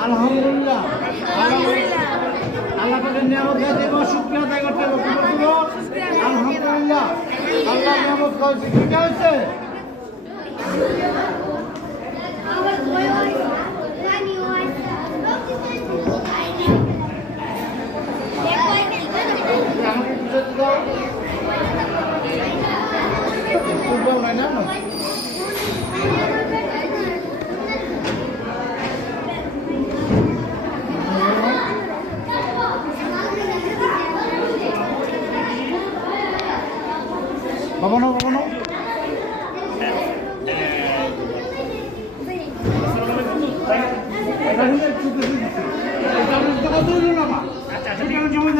আলহামদুলিল্লাহ আল্লাহ পাকের নিয়ামত গাইতে এবং শুকরিয়া আদায় করতে হবে আলহামদুলিল্লাহ আল্লাহ নিয়ামত গাইছে ঠিক আছে ফুটবল নাই না বাবানো বাবানো ঠিক আছে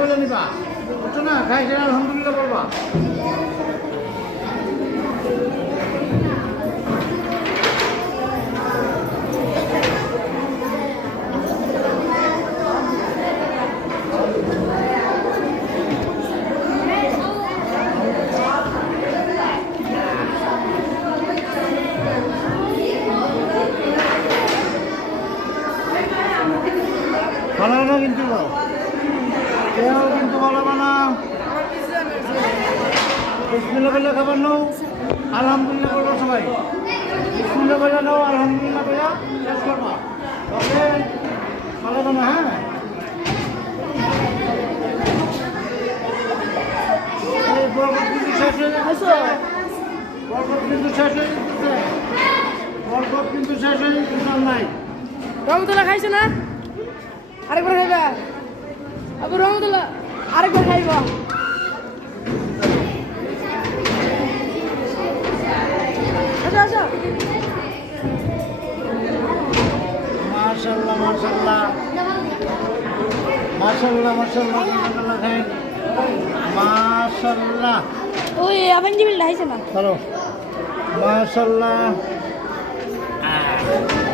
বলে নিবা বুঝছো না খাই খেয়ে আলহামদুলিল্লাহ বলবা ভালো না কিন্তু কেউ কিন্তু ভালো না বিসমিল্লাহ বলে খাবার নাও আলহামদুলিল্লাহ বলো সবাই বিসমিল্লাহ বলে নাও আলহামদুলিল্লাহ বলে শেষ করবা ওকে ভালো না হ্যাঁ এই বরকত কিন্তু শেষ হয়ে যাচ্ছে বরকত কিন্তু শেষ হয়ে যাচ্ছে বরকত কিন্তু শেষ হয়ে যাচ্ছে নাই রহমতুল্লাহ খাইছে না আরেকবার খাইবা আবু রহমতুল্লাহ আরেকবার খাইবা আচ্ছা আচ্ছা মাশাআল্লাহ মাশাআল্লাহ মাশাআল্লাহ মাশাআল্লাহ খাইন মাশাআল্লাহ ওই আপনি জিবিল খাইছে না চলো মাশাআল্লাহ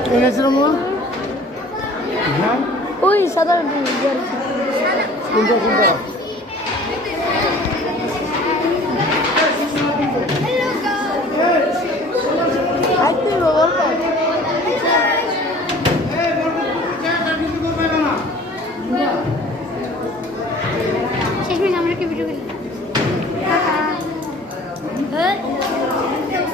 ঠিক আছে রমা হ্যাঁ ওই সাদা কোনটা